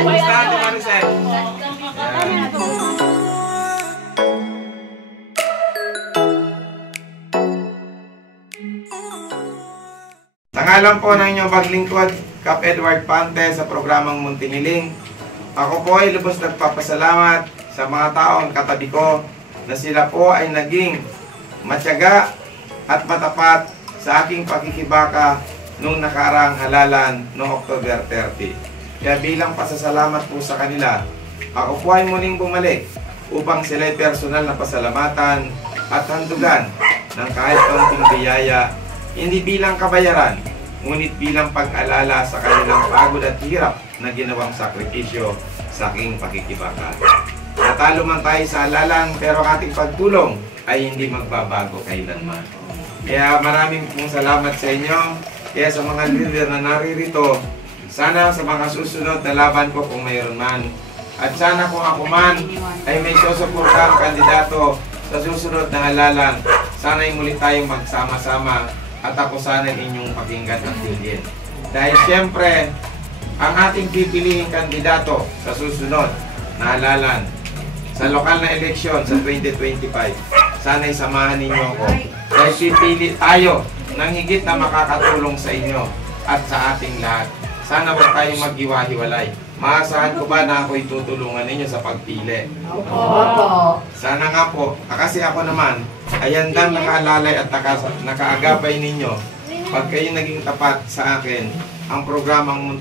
Kumusta, Ate Maricel? Sa ngalan po ng inyong paglingkod, Kap Edward Pante sa programang Muntingiling, ako po ay lubos nagpapasalamat sa mga taong katabi ko na sila po ay naging matyaga at matapat sa aking pakikibaka nung nakaraang halalan noong October 30. Kaya bilang pasasalamat po sa kanila, ako po ay muling bumalik upang sila'y personal na pasalamatan at handugan ng kahit kaunting biyaya, hindi bilang kabayaran, ngunit bilang pag-alala sa kanilang pagod at hirap na ginawang sakripisyo sa aking pakikibaka. Natalo man tayo sa halalan, pero ating pagtulong ay hindi magbabago kailanman. Kaya maraming pong salamat sa inyo. Kaya sa mga leader na naririto, sana sa mga susunod na laban ko kung mayroon man, at sana kung ako man ay may susuportang kandidato sa susunod na halalan, sana ay muli tayong magsama-sama at ako sana inyong pakinggan at piliin. Dahil siyempre, ang ating pipiliing kandidato sa susunod na halalan sa lokal na eleksyon sa 2025, sana ay samahan ninyo ako. Dahil pipili tayo ng higit na makakatulong sa inyo at sa ating lahat. Sana huwag tayong maghiwa-hiwalay. Maasahan ko ba na ako'y tutulungan ninyo sa pagpili? Opo. Sana nga po, kasi ako naman ay handang nakaalalay at nakaagapay ninyo. Pag kayo naging tapat sa akin, ang programang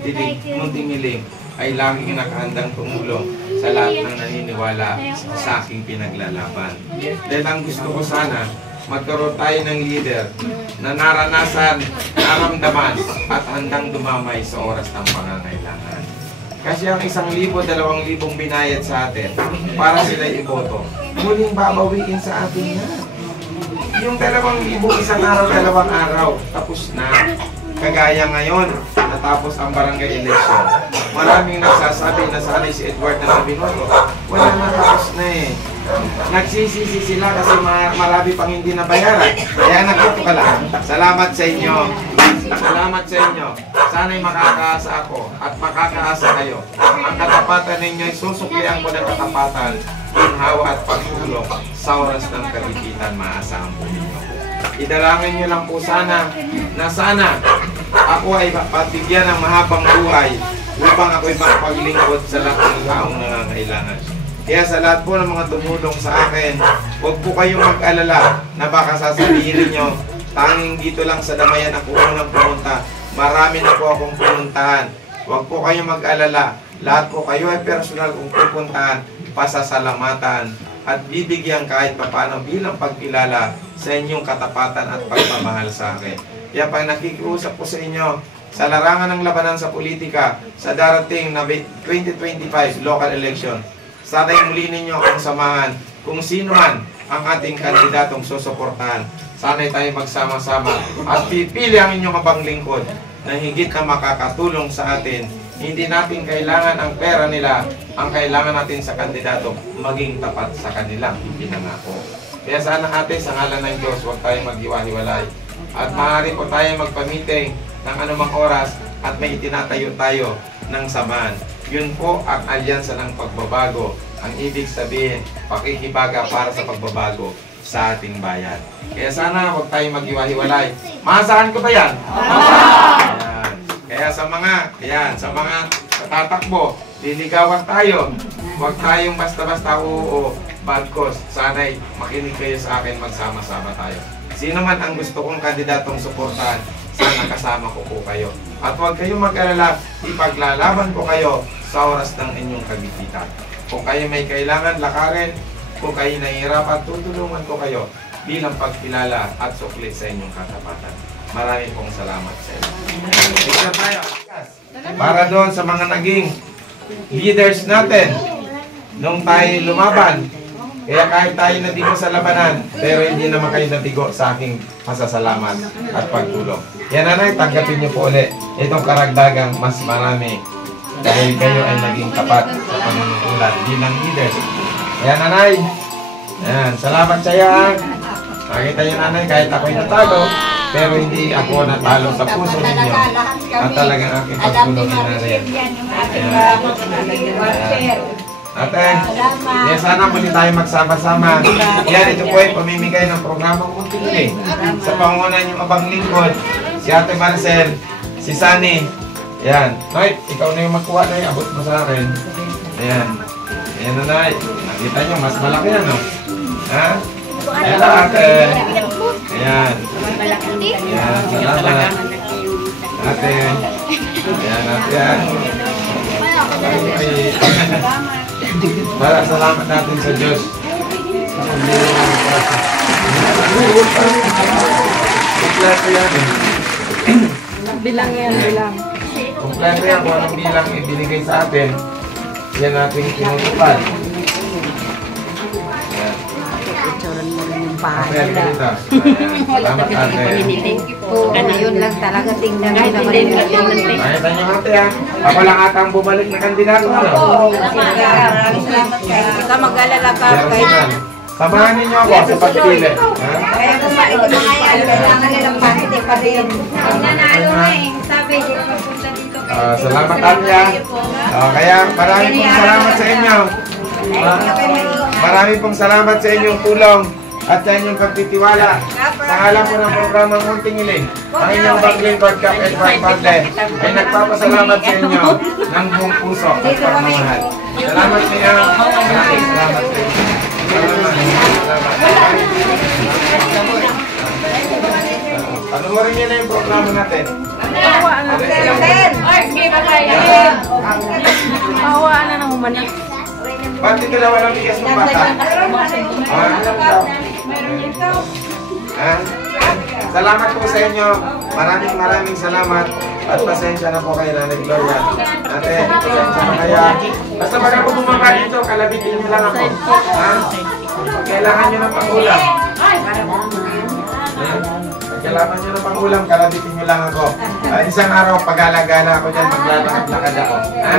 Muntingiling ay laging nakahandang tumulong sa lahat ng naniniwala sa aking pinaglalaban. Dahil ang gusto ko sana, magkaroon tayo ng leader na naranasan, naramdaman at handang dumamay sa oras ng pangangailangan. Kasi ang 1,000, 2,000 binayad sa atin para sila iboto, muling babawiin sa atin na. Yung 2,000, isang araw, 2 araw, tapos na. Kagaya ngayon, natapos ang barangay election. Maraming nagsasabi na sana'y si Edward na binoto. Wala na, tapos na eh. Nagsisisi sila kasi marami pang hindi nabayaran. Kaya nagboto ka lang. Salamat sa inyo. Salamat sa inyo. Sana'y makakaasa ako at makakaasa kayo. Ang katapatan ninyo ay susuklian ko ng katapatan, ginhawa at pagtulong sa oras ng kagipitan. Maasahan po ninyo. Idalangin nyo lang po sana na sana ako ay pagbigyan ng mahabang buhay upang ako'y makapaglingkod sa lahat ng taong nangangailangan. Kaya sa lahat po ng mga tumulong sa akin, huwag po kayong mag-alala na baka sasabihin niyo, tanging dito lang sa Damayan ako unang pumunta. Marami na po akong pinuntahan. Huwag po kayong mag-alala. Lahat po kayo ay personal kong pupuntahan, pasasalamatan, at bibigyan kahit papaano bilang pagkilala sa inyong katapatan at pagmamahal sa akin. Kaya pag nakikiusap po sa inyo, sa larangan ng labanan sa politika, sa darating na 2025 local election, sana'y muli ninyo akong samahan kung sino man ang ating kandidatong susuportahan. Sana'y tayo magsama-sama at pipili ang inyong habang lingkod na higit na makakatulong sa atin. Hindi natin kailangan ang pera nila, ang kailangan natin sa kandidato maging tapat sa kanilang ipinangako. Kaya sana ate, sa ngalan ng Diyos, huwag tayong maghiwa-hiwalay. At maaari po tayo magpa-meeting ng anumang oras at may itinatayo tayo ng samahan. Yun po ang alyansa ng pagbabago. Ang ibig sabihin, pakikibaga para sa pagbabago sa ating bayan. Kaya sana huwag tayong maghiwa-hiwalay. Maasahan ko ba yan? Ayan. Kaya sa mga tatakbo, liligawan tayo. Huwag tayong basta-basta oo, bad cause. Sana'y makinig kayo sa akin, magsama-sama tayo. Sino man ang gusto kong kandidatong suportahan, sana kasama ko po kayo. At huwag kayong mag-alala, ipaglalaban ko kayo sa oras ng inyong kagipitan. Kung kayo may kailangan lakarin, kung kayo nahihirapan, tutulungan ko kayo bilang pagkilala at sukli sa inyong katapatan. Maraming pong salamat sa inyo. Picture tayo. Para doon sa mga naging leaders natin nung tayo lumaban. Kaya kahit tayo natigo sa labanan, pero hindi naman kayo natigo sa aking pasasalamat at pagtulong. Yan nanay, tanggapin niyo po ulit itong karagdagang mas marami dahil kayo ay naging tapat sa panunungkulan bilang leaders. Yan nanay, yan, salamat sa iyo. Nakita niyo nanay, kahit ako'y natago, Pero hindi ako natalo sa puso ninyo. At talagang aking pagtulong na rin. Ate, sana muli tayo magsama-sama. Yan, ito po ay pamimigay ng programang Muntingiling. Sa pangunan yung abang lingkod, si Ate Marcel, si Sunny. Yan. Nay, ikaw na yung magkuha na abot mo sa akin. Ayan. Ayan na, Nay. Nakita nyo, mas malaki yan, no? Ha? Ayan na, Ate. Ayan. Ayan, salamat. Ate. Ayan, Ate. Para salamat natin sa Diyos. Kompleto yan. Bilang yan, bilang. Kompleto yan kung anong bilang ibinigay sa atin. Yan natin tinutupad. Ayan. Picturean mo rin yung bahay Ayan, nila. dito. Ayan. Salamat ate. Oo, yun lang talaga. Tingnan mo naman yung tingnan. Nakita niyo ate ha. Ako lang ata ang bumalik na kandidato. Ikaw mag-alala ka kahit Samahan ninyo ako sa pagpili. Ha? kaya kung ito mga yan, kailangan nilang pakit pa rin. Nanalo na eh. Sabi, di ba punta dito kayo? Salamat Anya. Kaya maraming pong salamat sa inyo. Maraming pong salamat sa inyong tulong at sa inyong pagtitiwala. Sa ngalan po ng programang Muntingiling, ang inyong Baglingkod Cap Edward Padle ay nagpapasalamat sa inyo ng buong puso at pagmamahal. Salamat sa inyo. Maraming salamat sa inyo. Panoorin niyo na yung programa natin. Pahawaan na ng humanak. Ba't dito na walang bigas ng bata? Salamat po sa inyo. Maraming salamat. At pasensya na po kayo, Nanay Gloria. Ate, pasensya na kaya. Basta pag ako bumaba dito, kalabitin niyo lang ako. Ha? Kailangan nyo ng pangulam. Kailangan nyo ng pangulam, kalabitin nyo lang ako. Isang araw, pag-alagala ako dyan, maglalakad-lakad ako. Ha?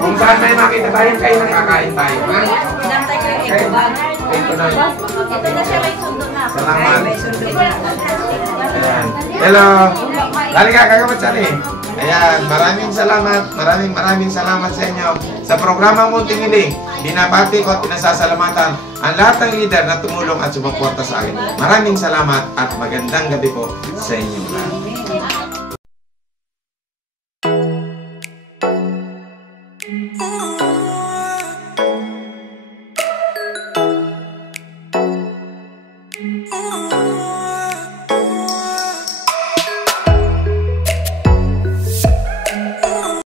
Kung saan may makita tayo, kayo nakakain tayo. Ha? Okay. Ito na. Ito na siya, may sundo na. Salamat. Ayan. Hello. Lali ka, kagamat siya eh. Ayan, maraming salamat sa inyo. Sa programang Muntingiling, binabati ko at pinasasalamatan ang lahat ng leader na tumulong at sumuporta sa akin. Maraming salamat at magandang gabi po sa inyo lahat.